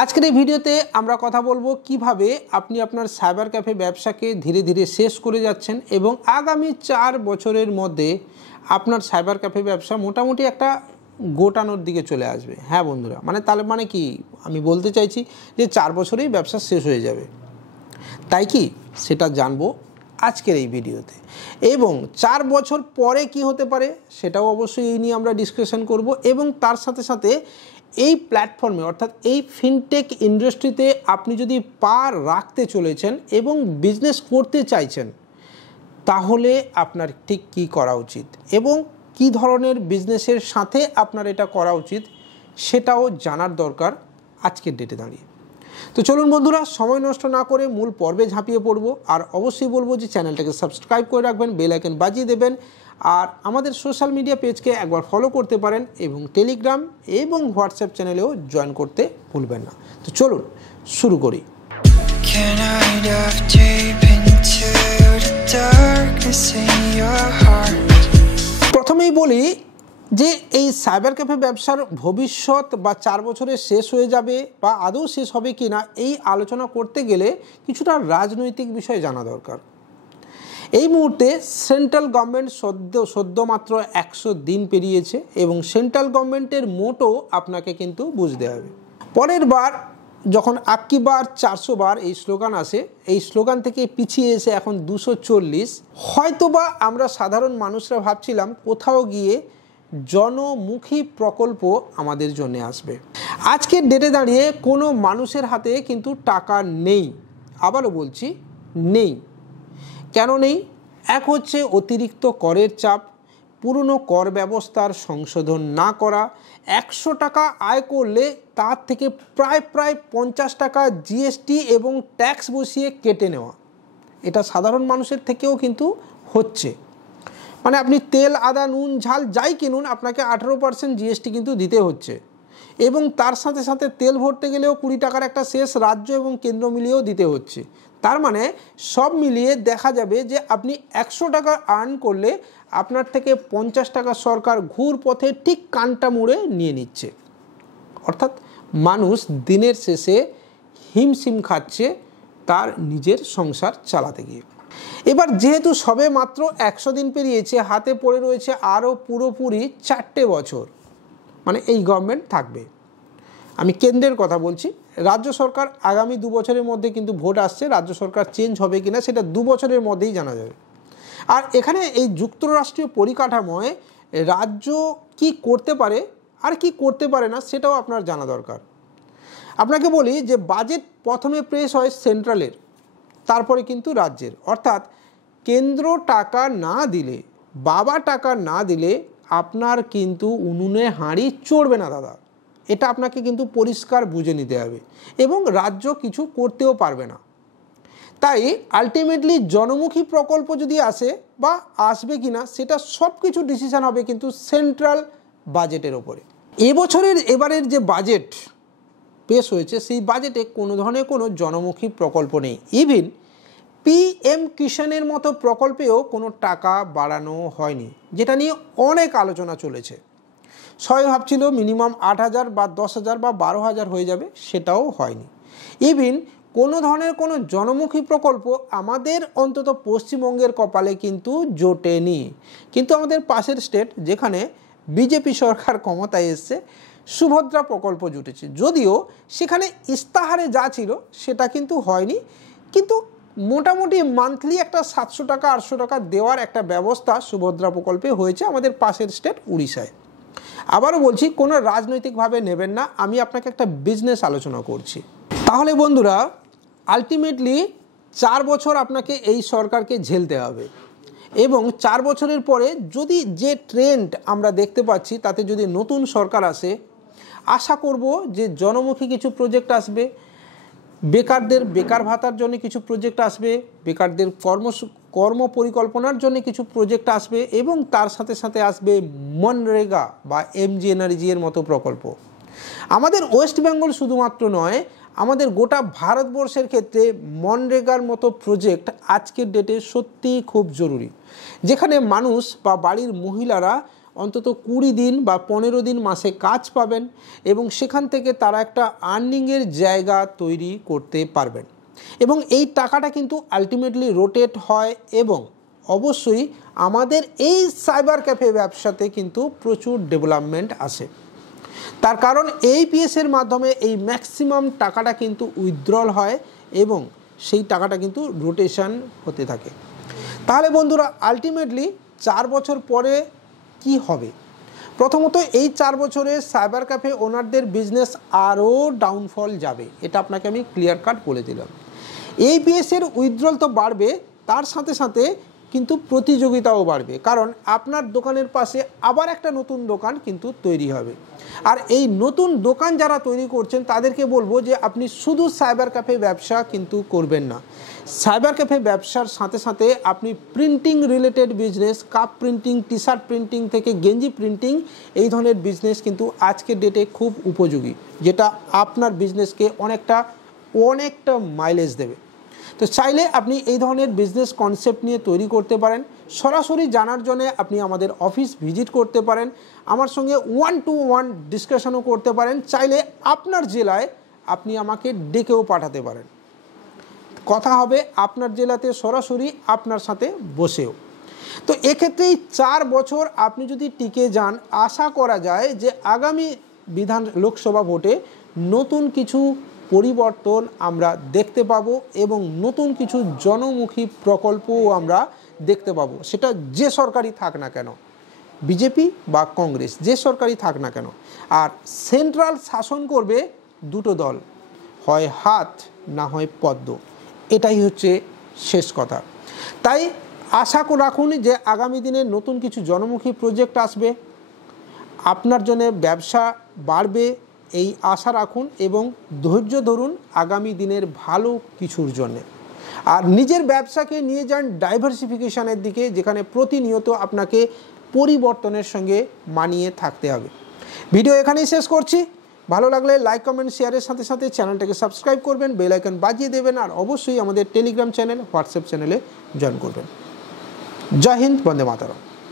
আজকের এই ভিডিওতে আমরা কথা বলবো কিভাবে আপনি আপনার সাইবার ক্যাফে ব্যবসাকে ধীরে ধীরে শেষ করে যাচ্ছেন এবং আগামী 4 বছরের মধ্যে আপনার সাইবার ক্যাফে ব্যবসা মোটামুটি একটা গোটানোর দিকে চলে আসবে। হ্যাঁ বন্ধুরা, তাহলে কি আমি বলতে চাইছি যে 4 বছরেই ব্যবসা শেষ হয়ে যাবে, তাই কি সেটা জানবো আজকের এই ভিডিওতে। এবং 4 বছর পরে কি হতে পারে সেটাও অবশ্যই এই নিয়ে আমরা ডিসকাশন করব। এবং তার সাথে সাথে এই প্ল্যাটফর্মে অর্থাৎ এই ফিনটেক ইন্ডাস্ট্রিতে আপনি যদি পা রাখতে চলেছেন এবং বিজনেস করতে চাইছেন, তাহলে আপনার ঠিক কী করা উচিত এবং কী ধরনের বিজনেসের সাথে আপনার এটা করা উচিত সেটাও জানার দরকার আজকের ডেটে দাঁড়িয়ে। তো চলুন বন্ধুরা, সময় নষ্ট না করে মূল পর্বে ঝাঁপিয়ে পড়ব। আর অবশ্যই বলবো যে চ্যানেলটাকে সাবস্ক্রাইব করে রাখবেন, বেল আইকন বাজিয়ে দেবেন, আর আমাদের সোশ্যাল মিডিয়া পেজকে একবার ফলো করতে পারেন এবং টেলিগ্রাম এবং হোয়াটসঅ্যাপ চ্যানেলেও জয়েন করতে ভুলবেন না। তো চলুন শুরু করি। প্রথমেই বলি যে এই সাইবার ক্যাফে ব্যবসার ভবিষ্যৎ বা 4 বছরে শেষ হয়ে যাবে বা আদৌ শেষ হবে কি না, এই আলোচনা করতে গেলে কিছুটা রাজনৈতিক বিষয় জানা দরকার। এই মুহূর্তে সেন্ট্রাল গভর্নমেন্ট সদ্য মাত্র 100 দিন পেরিয়েছে এবং সেন্ট্রাল গভর্নমেন্টের মোটো আপনাকে কিন্তু বুঝতে হবে। পরের বার যখন আক্কি বার 400 বার এই স্লোগান আসে, এই স্লোগান থেকে পিছিয়ে এসে এখন 240, হয়তোবা আমরা সাধারণ মানুষরা ভাবছিলাম কোথাও গিয়ে জনমুখী প্রকল্প আমাদের জন্য আসবে। আজকের ডেটে দাঁড়িয়ে কোনো মানুষের হাতে কিন্তু টাকা নেই। আবারও বলছি, নেই। কেন নেই? এক হচ্ছে অতিরিক্ত করের চাপ, পুরনো কর ব্যবস্থার সংশোধন না করা, 100 টাকা আয় করলে তার থেকে প্রায় 50 টাকা জিএসটি এবং ট্যাক্স বসিয়ে কেটে নেওয়া। এটা সাধারণ মানুষের থেকেও কিন্তু হচ্ছে। আপনি তেল, আদা, নুন, ঝাল যাই কিনুন, আপনাকে 18% জিএসটি কিন্তু দিতে হচ্ছে। এবং তার সাথে সাথে তেল ভরতে গেলেও 20 টাকার একটা শেষ রাজ্য এবং কেন্দ্র মিলিয়েও দিতে হচ্ছে। তার সব মিলিয়ে দেখা যাবে যে আপনি 100 টাকা আর্ন করলে আপনার থেকে 50 টাকা সরকার ঘুর পথে ঠিক কানটা মুড়ে নিয়ে নিচ্ছে। অর্থাৎ মানুষ দিনের শেষে হিমশিম খাচ্ছে তার নিজের সংসার চালাতে গিয়ে। এবার যেহেতু সবে মাত্র 100 দিন পেরিয়েছে, হাতে পড়ে রয়েছে আরও পুরোপুরি 4টে বছর এই গভর্নমেন্ট থাকবে। আমি কেন্দ্রের কথা বলছি। রাজ্য সরকার আগামী 2 বছরের মধ্যে কিন্তু ভোট আসছে, রাজ্য সরকার চেঞ্জ হবে কিনা সেটা 2 বছরের মধ্যেই জানা যাবে। আর এখানে এই যুক্তরাষ্ট্রীয় পরিকাঠামোয় রাজ্য কি করতে পারে আর কি করতে পারে না সেটাও আপনার জানা দরকার। আপনাকে বলি যে বাজেট প্রথমে পেশ হয় সেন্ট্রালের, তারপরে কিন্তু রাজ্যের। অর্থাৎ কেন্দ্র টাকা না দিলে, বাবা টাকা না দিলে আপনার কিন্তু উনুনে হাঁড়ি চড়বে না দাদা। এটা আপনাকে কিন্তু পরিষ্কার বুঝে নিতে হবে এবং রাজ্য কিছু করতেও পারবে না। তাই আলটিমেটলি জনমুখী প্রকল্প যদি আসে বা আসবে কিনা সেটা সব কিছু ডিসিশন হবে কিন্তু সেন্ট্রাল বাজেটের ওপরে। এবারের যে বাজেট পেশ হয়েছে সেই বাজেটে কোনো ধরনের কোনো জনমুখী প্রকল্প নেই। ইভিন পিএম কিষাণের মতো প্রকল্পেও কোনো টাকা বাড়ানো হয়নি, যেটা নিয়ে অনেক আলোচনা চলেছে। সবাই ভাবছিল মিনিমাম 8,000 বা 10,000 বা 12,000 হয়ে যাবে, সেটাও হয়নি। ইভিন কোনো ধরনের কোনো জনমুখী প্রকল্প আমাদের অন্তত পশ্চিমবঙ্গের কপালে কিন্তু জোটেনি। কিন্তু আমাদের পাশের স্টেট যেখানে বিজেপি সরকার ক্ষমতায় এসছে, সুভদ্রা প্রকল্প জুটেছে। যদিও সেখানে ইস্তাহারে যা ছিল সেটা কিন্তু হয়নি, কিন্তু মোটামুটি মান্থলি একটা 700 টাকা 800 টাকা দেওয়ার একটা ব্যবস্থা সুভদ্রা প্রকল্পে হয়েছে আমাদের পাশের স্টেট উড়িষ্যায়। আবারও বলছি, কোনো রাজনৈতিকভাবে নেবেন না, আমি আপনাকে একটা বিজনেস আলোচনা করছি। তাহলে বন্ধুরা, আলটিমেটলি 4 বছর আপনাকে এই সরকারকে ঝেলতে হবে এবং 4 বছরের পরে যদি যে ট্রেন্ড আমরা দেখতে পাচ্ছি তাতে যদি নতুন সরকার আসে, আশা করব যে জনমুখী কিছু প্রজেক্ট আসবে, বেকারদের বেকার ভাতার জন্য কিছু প্রজেক্ট আসবে, বেকারদের কর্ম পরিকল্পনার জন্য কিছু প্রজেক্ট আসবে এবং তার সাথে সাথে আসবে মনরেগা বা এমজিএনআরজি এর মতো প্রকল্প। আমাদের ওয়েস্ট বেঙ্গল শুধুমাত্র নয়, আমাদের গোটা ভারতবর্ষের ক্ষেত্রে মনরেগার মতো প্রজেক্ট আজকের ডেটে সত্যিই খুব জরুরি, যেখানে মানুষ বা বাড়ির মহিলারা অন্তত 20 দিন বা 15 দিন মাসে কাজ পাবেন এবং সেখান থেকে তারা একটা আর্নিংয়ের জায়গা তৈরি করতে পারবেন এবং এই টাকাটা কিন্তু আলটিমেটলি রোটেট হয় এবং অবশ্যই আমাদের এই সাইবার ক্যাফে ব্যবসাতে কিন্তু প্রচুর ডেভেলপমেন্ট আসে। তার কারণ এই পিএসের মাধ্যমে এই ম্যাক্সিমাম টাকাটা কিন্তু উইথড্রল হয় এবং সেই টাকাটা কিন্তু রোটেশন হতে থাকে। তাহলে বন্ধুরা আলটিমেটলি 4 বছর পরে কি হবে? প্রথমত এই 4 বছরে সাইবার ক্যাফে ওনারদের বিজনেস আরও ডাউনফল যাবে, এটা আপনাকে আমি ক্লিয়ার কাট বলে দিলাম। এই পিএসের উইথড্রল তো বাড়বে, তার সাথে সাথে কিন্তু প্রতিযোগিতাও বাড়বে, কারণ আপনার দোকানের পাশে আবার একটা নতুন দোকান কিন্তু তৈরি হবে। আর এই নতুন দোকান যারা তৈরি করছেন তাদেরকে বলবো যে আপনি শুধু সাইবার ক্যাফে ব্যবসা কিন্তু করবেন না, সাইবার ক্যাফে ব্যবসার সাথে সাথে আপনি printing related business, cup printing, T shirt printing থেকে গেঞ্জি প্রিন্টিং, এই ধরনের বিজনেস কিন্তু আজকের ডেটে খুব উপযোগী, যেটা আপনার বিজনেসকে অনেকটা মাইলেজ দেবে। তো চাইলে আপনি এই ধরনের বিজনেস কনসেপ্ট নিয়ে তৈরি করতে পারেন। সরাসরি জানার জন্য আপনি আমাদের অফিস ভিজিট করতে পারেন, আমার সঙ্গে 1-to-1 ডিসকাশনও করতে পারেন। চাইলে আপনার জেলায় আপনি আমাকে ডেকেও পাঠাতে পারেন, কথা হবে আপনার জেলাতে সরাসরি আপনার সাথে বসেও। তো এক্ষেত্রেই 4 বছর আপনি যদি টিকে যান, আশা করা যায় যে আগামী লোকসভা ভোটে নতুন কিছু পরিবর্তন আমরা দেখতে পাবো এবং নতুন কিছু জনমুখী প্রকল্পও আমরা দেখতে পাবো, সেটা যে সরকারই থাক না কেন, বিজেপি বা কংগ্রেস, যে সরকারই থাক না কেন। আর সেন্ট্রাল শাসন করবে দুটো দল, হয় হাত না হয় পদ্ম, এটাই হচ্ছে শেষ কথা। তাই আশা রাখুন যে আগামী দিনে নতুন কিছু জনমুখী প্রজেক্ট আসবে, আপনার জন্য ব্যবসা বাড়বে, এই আশা রাখুন এবং ধৈর্য ধরুন আগামী দিনের ভালো কিছুর জন্য। আর নিজের ব্যবসাকে নিয়ে যান ডাইভার্সিফিকেশনের দিকে, যেখানে প্রতিনিয়ত আপনাকে পরিবর্তনের সঙ্গে মানিয়ে থাকতে হবে। ভিডিও এখানেই শেষ করছি। ভালো লাগলে লাইক, কমেন্ট, শেয়ারের সাথে সাথে চ্যানেলটাকে সাবস্ক্রাইব করবেন, বেল আইকন বাজিয়ে দেবেন আর অবশ্যই আমাদের টেলিগ্রাম চ্যানেল, হোয়াটসঅ্যাপ চ্যানেলে জয়েন করবেন। জয় হিন্দ, বন্দে মাতরম।